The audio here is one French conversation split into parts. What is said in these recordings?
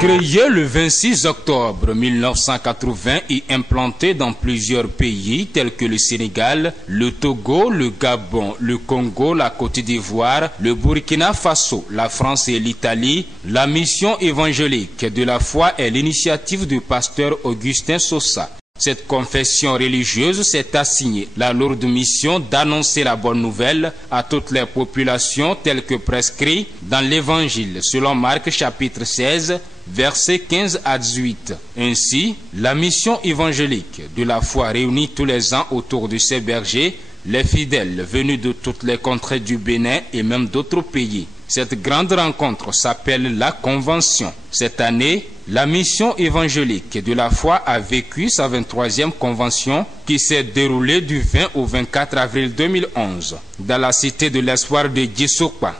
Créé le 26 octobre 1980 et implanté dans plusieurs pays tels que le Sénégal, le Togo, le Gabon, le Congo, la Côte d'Ivoire, le Burkina Faso, la France et l'Italie, la mission évangélique de la foi est l'initiative du pasteur Augustin Sosa. Cette confession religieuse s'est assignée la lourde mission d'annoncer la bonne nouvelle à toutes les populations telles que prescrit dans l'Évangile selon Marc chapitre 16, versets 15 à 18. Ainsi, la mission évangélique de la foi réunit tous les ans autour de ces bergers les fidèles venus de toutes les contrées du Bénin et même d'autres pays. Cette grande rencontre s'appelle la Convention. Cette année, la mission évangélique de la foi a vécu sa 23e convention qui s'est déroulée du 20 au 24 avril 2011 dans la cité de l'espoir de Djissoukpa.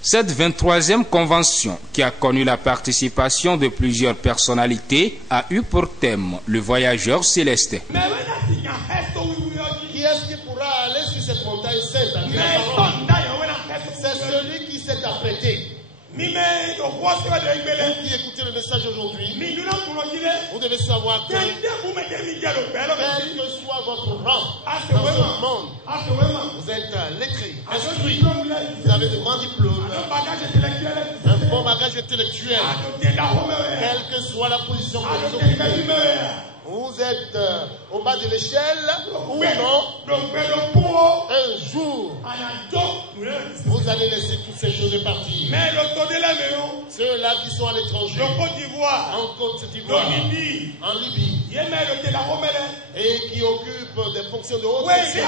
Cette 23e convention, qui a connu la participation de plusieurs personnalités, a eu pour thème le voyageur céleste. Qui est-ce qui pourra aller sur cette montagne sainte? C'est celui qui s'est apprêté. Vous qui écoutez le message aujourd'hui, vous devez savoir que quel que soit votre rang dans ce monde, vous êtes lettré, instruit, vous avez de grands diplômes, un bon bagage intellectuel, quelle que soit la position que vous occupez. Vous êtes au bas de l'échelle ou non? Un jour, vous allez laisser toutes ces choses partir. Ceux-là qui sont à l'étranger, en Côte d'Ivoire, en Libye, et qui occupent des fonctions de haute fonction.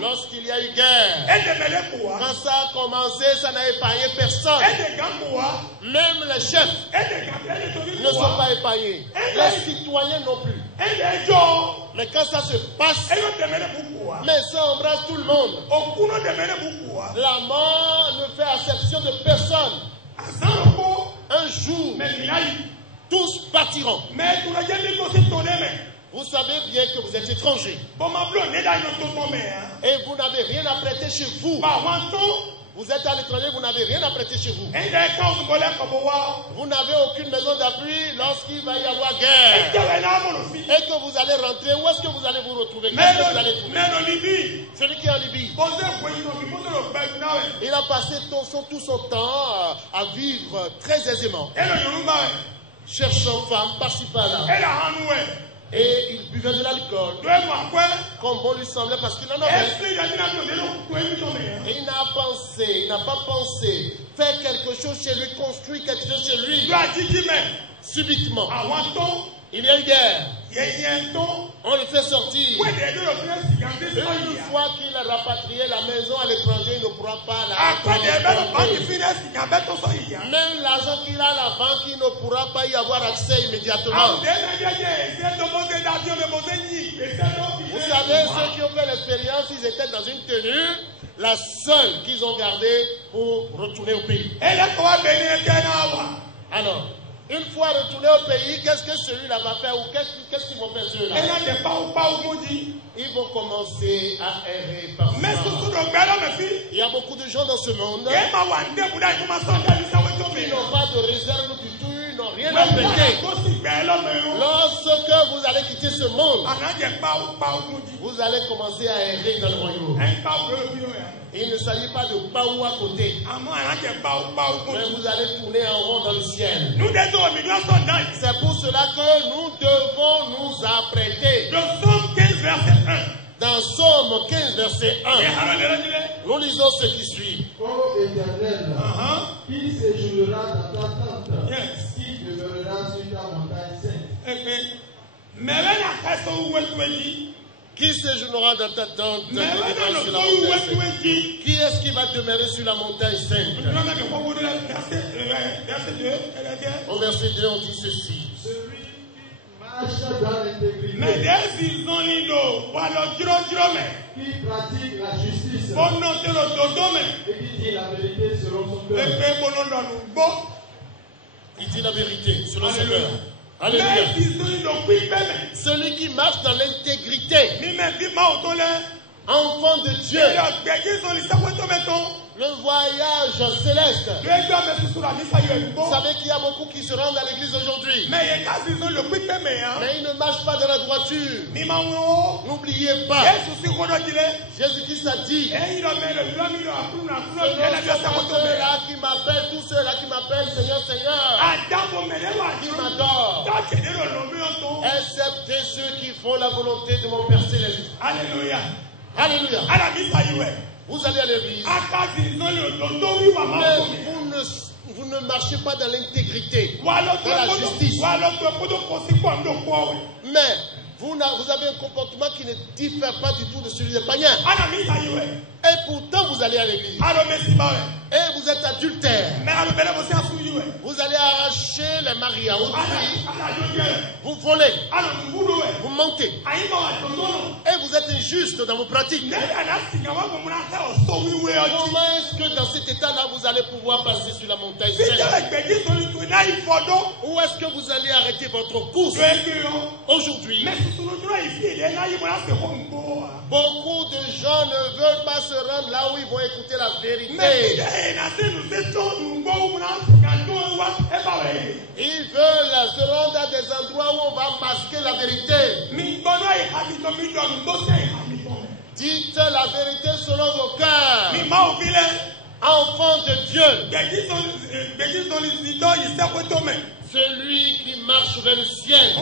Lorsqu'il y a eu guerre, quand ça a commencé, ça n'a épargné personne. Même les chefs ne sont pas épargnés. Les citoyens non plus. Mais quand ça se passe, mais ça embrasse tout le monde. La mort ne fait exception de personne. Un jour, tous partiront. Vous savez bien que vous êtes étrangers. Et vous n'avez rien à prêter chez vous. Vous êtes à l'étranger, vous n'avez rien à prêter chez vous. Vous n'avez aucune maison d'appui lorsqu'il va y avoir guerre. Et que vous allez rentrer, où est-ce que vous allez vous retrouver? Qu'est-ce que vous allez trouver? Celui qui est en Libye, il a passé tout son temps à vivre très aisément, cherchant femme par-ci par-là. Et il buvait de l'alcool comme bon lui semblait parce qu'il en avait. Et il n'a pas pensé faire quelque chose chez lui, construire quelque chose chez lui. Subitement, il y a eu guerre. On le fait sortir. Une fois qu'il a rapatrié la maison à l'étranger, il ne pourra pas la transporter. Même l'argent qu'il a à la banque, il ne pourra pas y avoir accès immédiatement. Vous savez, ceux qui ont fait l'expérience, ils étaient dans une tenue, la seule qu'ils ont gardée pour retourner au pays. Alors, une fois retourné au pays, qu'est-ce que celui-là va faire ou qu'est-ce qu'ils vont faire ceux-là? Ils vont commencer à errer partout. Il y a beaucoup de gens dans ce monde qui n'ont pas de réserve du tout, ils n'ont rien à prêter. Lorsque vous allez quitter ce monde, vous allez commencer à errer dans le royaume. Il ne s'agit pas de Baou à côté. Mais vous allez tourner en rond dans le ciel. C'est pour cela que nous devons nous apprêter. Dans Somme 15, verset 1, nous lisons ce qui suit. Ô Éternel, qui séjournera dans ta tente, qui demeurera sur ta montagne sainte. Qui séjournera dans ta tente, sur la montagne sainte? Qui est-ce qui va demeurer sur la montagne sainte? Au verset 2, on dit ceci. Celui qui marche dans l'intégrité, qui pratique la justice et qui dit la vérité selon son cœur. Il dit la vérité selon son cœur. Alléluia. Celui qui marche dans l'intégrité. Enfants de Dieu. Le voyage céleste. Vous savez qu'il y a beaucoup qui se rendent à l'église aujourd'hui. Mais ils ne marchent pas dans la droiture. N'oubliez pas. Jésus-Christ a dit. Ceux-là qui m'appellent, tous ceux-là qui m'appellent Seigneur, Seigneur, qui m'adorent, excepté ceux qui font la volonté de mon Père céleste. Alléluia. Alléluia. Vous allez à l'église, mais vous ne marchez pas dans l'intégrité, dans la justice. Mais vous avez un comportement qui ne diffère pas du tout de celui des païens. Et pourtant vous allez à l'église. Et vous êtes adultère. Vous allez arracher les maris à autrui. Vous volez. Vous mentez. Et vous êtes injuste dans vos pratiques. Comment est-ce que dans cet état-là vous allez pouvoir passer sur la montagne céleste? Où est-ce que vous allez arrêter votre course aujourd'hui? Beaucoup de gens ne veulent pas se rendre là où ils vont écouter la vérité. Ils veulent se rendre à des endroits où on va masquer la vérité. Dites la vérité selon vos cœurs. Enfants de Dieu. Celui qui marche vers le ciel.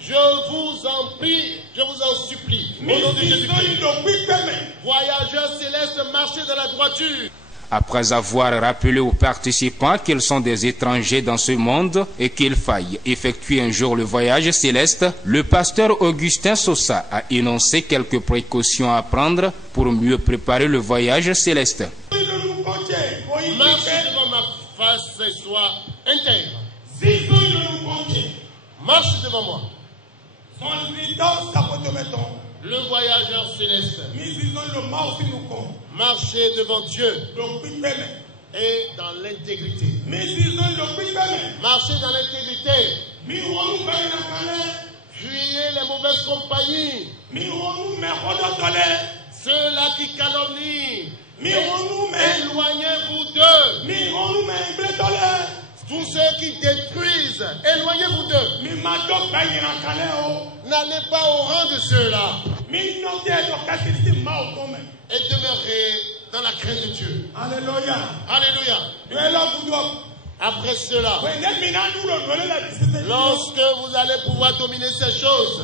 Je vous en prie, je vous en supplie. Au nom de Jésus-Christ. Voyageurs célestes, marchez dans la droiture. Après avoir rappelé aux participants qu'ils sont des étrangers dans ce monde et qu'il faille effectuer un jour le voyage céleste, le pasteur Augustin Sosa a énoncé quelques précautions à prendre pour mieux préparer le voyage céleste. Marchez devant ma face et sois intègre. Marche devant moi. Le voyageur céleste. Marchez devant Dieu et dans l'intégrité. Marchez dans l'intégrité. Fuyez les mauvaises compagnies. Ceux-là qui calomnient. Éloignez-vous d'eux. Tous ceux qui détruisent, éloignez-vous d'eux. N'allez pas au rang de ceux-là. Et demeurez dans la crainte de Dieu. Alléluia. Alléluia. Après cela, lorsque vous allez pouvoir dominer ces choses,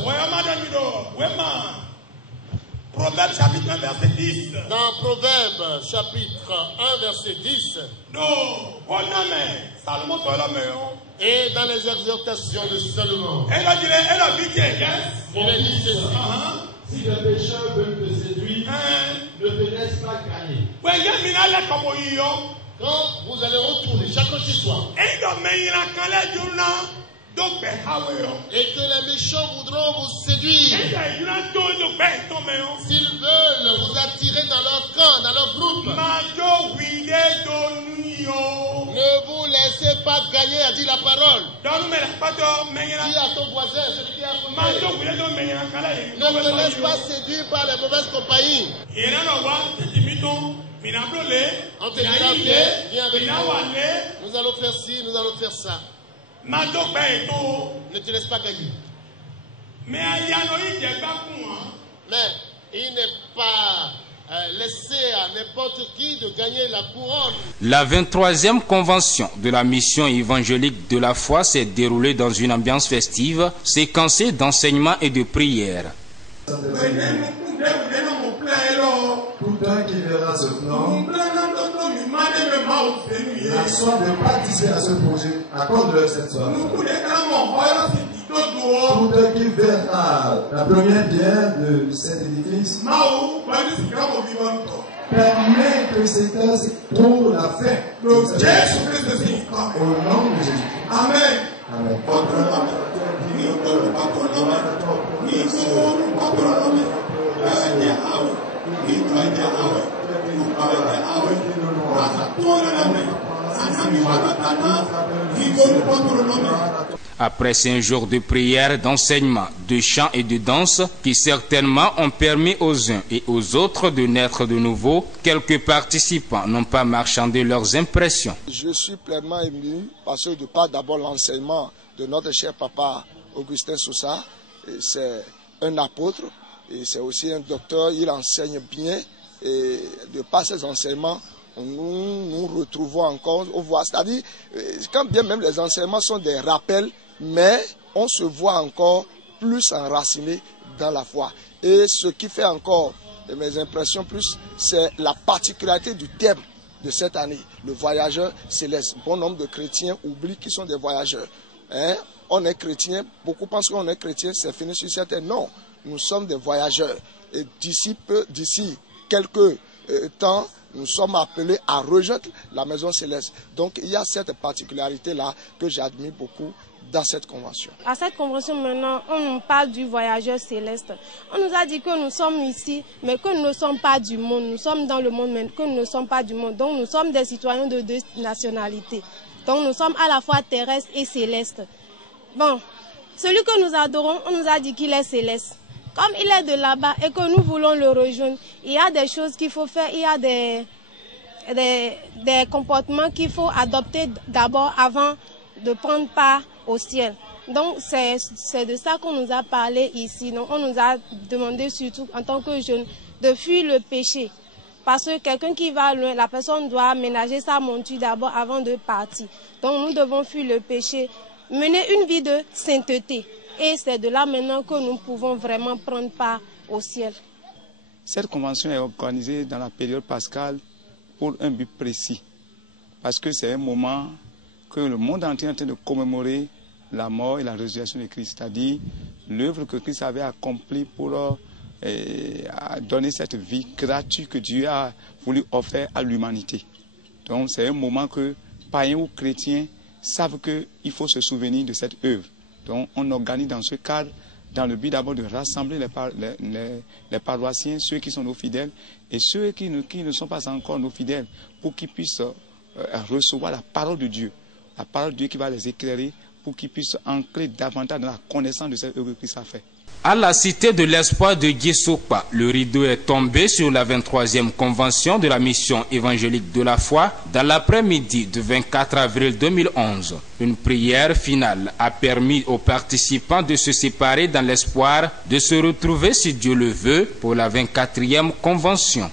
Proverbe chapitre 1 verset 10. Dans Proverbe chapitre 1 verset 10. Et dans les exhortations de Salomon. Il a dit ceci. Si le pécheur veut te séduire, ne te laisse pas gagner. Quand vous allez retourner chacun chez soi, et que les méchants voudront vous séduire, s'ils veulent vous attirer dans leur camp, dans leur groupe, ne vous laissez pas gagner, a dit la parole. Dis à ton voisin, celui qui est à côté, ne te laisse pas séduire par les mauvaises compagnies. On te dira, viens avec nous, nous allons faire ci, nous allons faire ça. Ne te laisse pas gagner. Mais il n'est pas laissé à n'importe qui de gagner la couronne. La 23e convention de la mission évangélique de la foi s'est déroulée dans une ambiance festive, séquencée d'enseignements et de prières. Tout un qui verra ce plan, la soif de participer à ce projet, accorde-leur cette soif. Tout un qui verra la première pierre de cet édifice, permet que cet œuvre trouve la fin. Au nom de Jésus. Amen. Amen. Après 5 jours de prière, d'enseignement, de chant et de danse qui certainement ont permis aux uns et aux autres de naître de nouveau, quelques participants n'ont pas marchandé leurs impressions. Je suis pleinement ému parce que de par d'abord l'enseignement de notre cher papa Augustin Sousa, c'est un apôtre et c'est aussi un docteur, il enseigne bien et de par ses enseignements, nous retrouvons encore, c'est-à-dire quand bien même les enseignements sont des rappels, mais on se voit encore plus enraciné dans la foi. Et ce qui fait encore mes impressions plus, c'est la particularité du thème de cette année, le voyageur céleste. Bon nombre de chrétiens oublient qu'ils sont des voyageurs. On est chrétien, beaucoup pensent qu'on est chrétien, c'est fini sur cette terre. Non, nous sommes des voyageurs. Et d'ici quelques temps, nous sommes appelés à rejoindre la maison céleste. Donc il y a cette particularité-là que j'admire beaucoup dans cette convention. À cette convention maintenant, on nous parle du voyageur céleste. On nous a dit que nous sommes ici, mais que nous ne sommes pas du monde. Nous sommes dans le monde, mais que nous ne sommes pas du monde. Donc nous sommes des citoyens de 2 nationalités. Donc nous sommes à la fois terrestres et célestes. Bon, celui que nous adorons, on nous a dit qu'il est céleste. Comme il est de là-bas et que nous voulons le rejoindre, il y a des choses qu'il faut faire, il y a des comportements qu'il faut adopter d'abord avant de prendre part au ciel. Donc c'est de ça qu'on nous a parlé ici. Donc on nous a demandé surtout en tant que jeunes de fuir le péché. Parce que quelqu'un qui va loin, la personne doit aménager sa monture d'abord avant de partir. Donc nous devons fuir le péché, mener une vie de sainteté. Et c'est de là maintenant que nous pouvons vraiment prendre part au ciel. Cette convention est organisée dans la période pascale pour un but précis. Parce que c'est un moment que le monde entier est en train de commémorer la mort et la résurrection de Christ. C'est-à-dire l'œuvre que Christ avait accomplie pour donner cette vie gratuite que Dieu a voulu offrir à l'humanité. Donc c'est un moment que païens ou chrétiens savent qu'il faut se souvenir de cette œuvre. Donc on organise dans ce cadre, dans le but d'abord de rassembler les paroissiens, ceux qui sont nos fidèles, et ceux qui ne sont pas encore nos fidèles, pour qu'ils puissent recevoir la parole de Dieu. La parole de Dieu qui va les éclairer pour qu'ils puissent ancrer davantage dans la connaissance de cette œuvre que Christ a fait. À la cité de l'espoir de Guissopa, le rideau est tombé sur la 23e convention de la mission évangélique de la foi dans l'après-midi du 24 avril 2011. Une prière finale a permis aux participants de se séparer dans l'espoir de se retrouver, si Dieu le veut, pour la 24e convention.